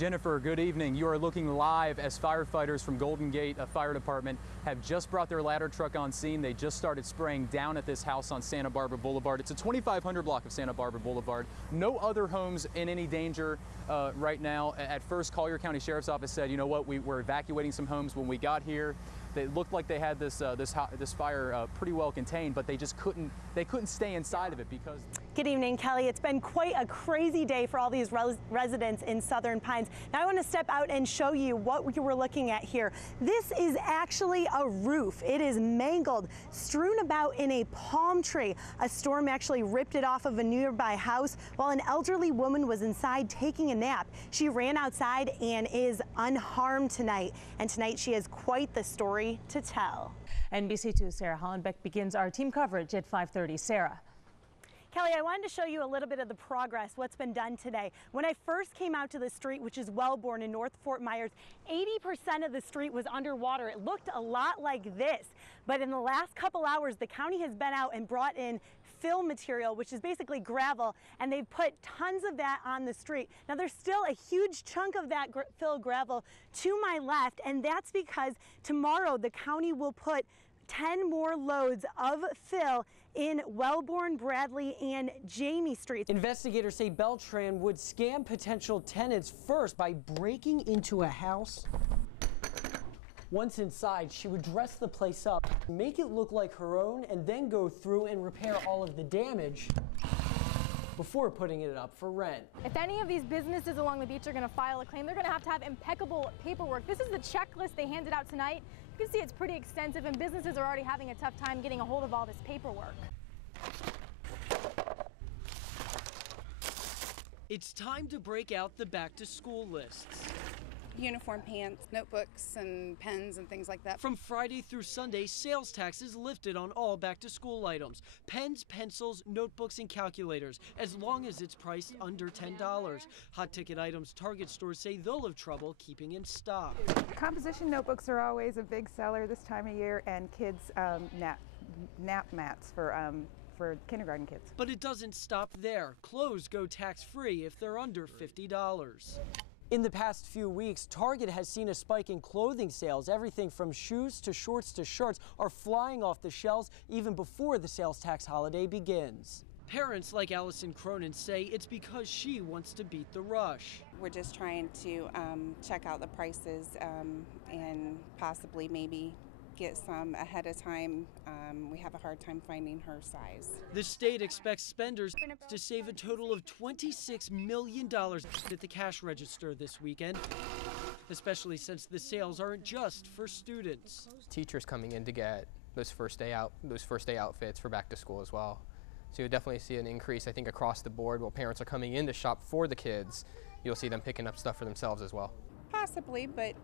Jennifer, good evening. You are looking live as firefighters from Golden Gate Fire Department have just brought their ladder truck on scene. They just started spraying down at this house on Santa Barbara Boulevard. It's a 2500 block of Santa Barbara Boulevard. No other homes in any danger right now. At first, Collier County Sheriff's Office said, you know what, we were evacuating some homes when we got here. They looked like they had this fire pretty well contained, but they just couldn't stay inside of it because. Good evening, Kelly. It's been quite a crazy day for all these residents in Southern Pines. Now I want to step out and show you what you were looking at here. This is actually a roof. It is mangled, strewn about in a palm tree. A storm actually ripped it off of a nearby house while an elderly woman was inside taking a nap. She ran outside and is unharmed tonight. And tonight she has quite the story to tell. NBC2's Sarah Hollenbeck begins our team coverage at 5:30. Sarah. Kelly, I wanted to show you a little bit of the progress, what's been done today. When I first came out to the street, which is Wellborn in North Fort Myers, 80% of the street was underwater. It looked a lot like this. But in the last couple hours, the county has been out and brought in fill material, which is basically gravel, and they've put tons of that on the street. Now there's still a huge chunk of that fill gravel to my left, and that's because tomorrow the county will put 10 more loads of fill in Wellborn, Bradley, and Jamie Streets. Investigators say Beltran would scam potential tenants first by breaking into a house. Once inside, she would dress the place up, make it look like her own, and then go through and repair all of the damage before putting it up for rent. If any of these businesses along the beach are going to file a claim, they're going to have impeccable paperwork. This is the checklist they handed out tonight. You can see it's pretty extensive, and businesses are already having a tough time getting a hold of all this paperwork. It's time to break out the back-to-school lists. Uniform pants, notebooks, and pens and things like that. From Friday through Sunday, sales tax is lifted on all back-to-school items. Pens, pencils, notebooks, and calculators, as long as it's priced under $10. Hot-ticket items Target stores say they'll have trouble keeping in stock. Composition notebooks are always a big seller this time of year, and kids' nap mats for kindergarten kids. But it doesn't stop there. Clothes go tax-free if they're under $50. In the past few weeks, Target has seen a spike in clothing sales. Everything from shoes to shorts to shirts are flying off the shelves even before the sales tax holiday begins. Parents like Allison Cronin say it's because she wants to beat the rush. We're just trying to check out the prices and possibly maybe get some ahead of time. We have a hard time finding her size. The state expects spenders to save a total of $26 million at the cash register this weekend, especially since the sales aren't just for students. Teachers coming in to get those first day outfits for back to school as well. So you'll definitely see an increase, I think, across the board. While parents are coming in to shop for the kids, you'll see them picking up stuff for themselves as well. Possibly, but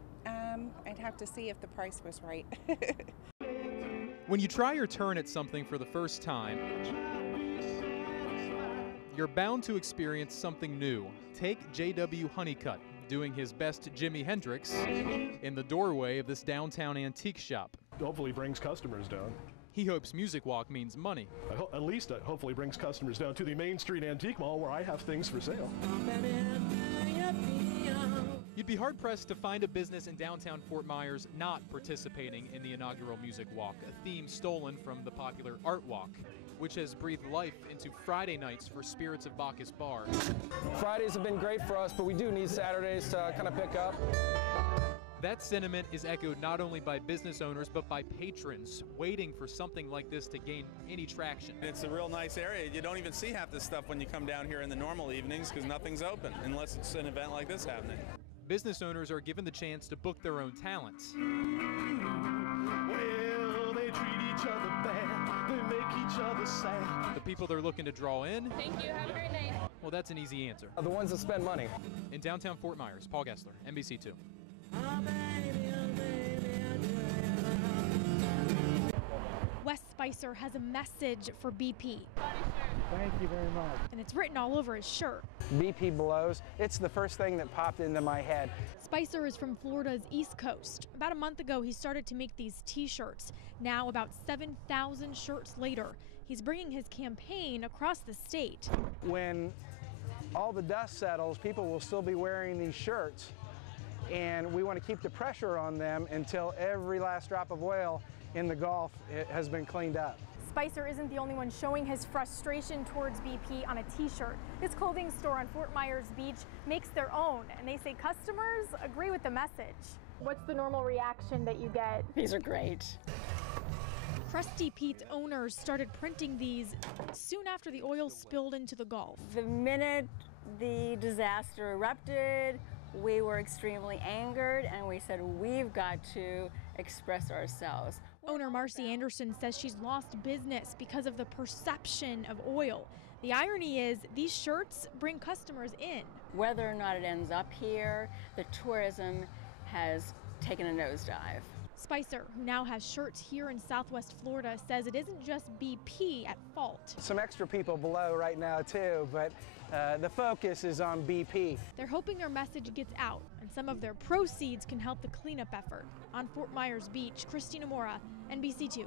I'd have to see if the price was right. When you try your turn at something for the first time, you're bound to experience something new. Take J.W. Honeycutt doing his best Jimi Hendrix in the doorway of this downtown antique shop. Hopefully brings customers down. He hopes Music Walk means money. At least it hopefully brings customers down to the Main Street Antique Mall where I have things for sale. You'd be hard-pressed to find a business in downtown Fort Myers not participating in the inaugural Music Walk, a theme stolen from the popular Art Walk, which has breathed life into Friday nights for Spirits of Bacchus Bar. Fridays have been great for us, but we do need Saturdays to kind of pick up. That sentiment is echoed not only by business owners, but by patrons waiting for something like this to gain any traction. It's a real nice area. You don't even see half this stuff when you come down here in the normal evenings because nothing's open unless it's an event like this happening. Business owners are given the chance to book their own talents. Well, they treat each other bad, they make each other sad. The people they're looking to draw in. Thank you. Have a great night. Well, that's an easy answer. The ones that spend money. In downtown Fort Myers, Paul Gessler, NBC2. Wes Spicer has a message for BP. Thank you very much. And it's written all over his shirt. BP blows. It's the first thing that popped into my head. Spicer is from Florida's East Coast. About a month ago, he started to make these t-shirts. Now, about 7,000 shirts later, he's bringing his campaign across the state. When all the dust settles, people will still be wearing these shirts. And we want to keep the pressure on them until every last drop of oil in the Gulf has been cleaned up. Spicer isn't the only one showing his frustration towards BP on a t-shirt. This clothing store on Fort Myers Beach makes their own, and they say customers agree with the message. What's the normal reaction that you get? These are great. Krusty Pete's owners started printing these soon after the oil spilled into the Gulf. The minute the disaster erupted, we were extremely angered, and we said we've got to express ourselves. Owner Marcy Anderson says she's lost business because of the perception of oil. The irony is these shirts bring customers in. Whether or not it ends up here, the tourism has taken a nosedive. Spicer, who now has shirts here in Southwest Florida, says it isn't just BP at fault. Some extra people below right now too, but the focus is on BP. They're hoping their message gets out and some of their proceeds can help the cleanup effort. On Fort Myers Beach, Christina Mora, NBC2.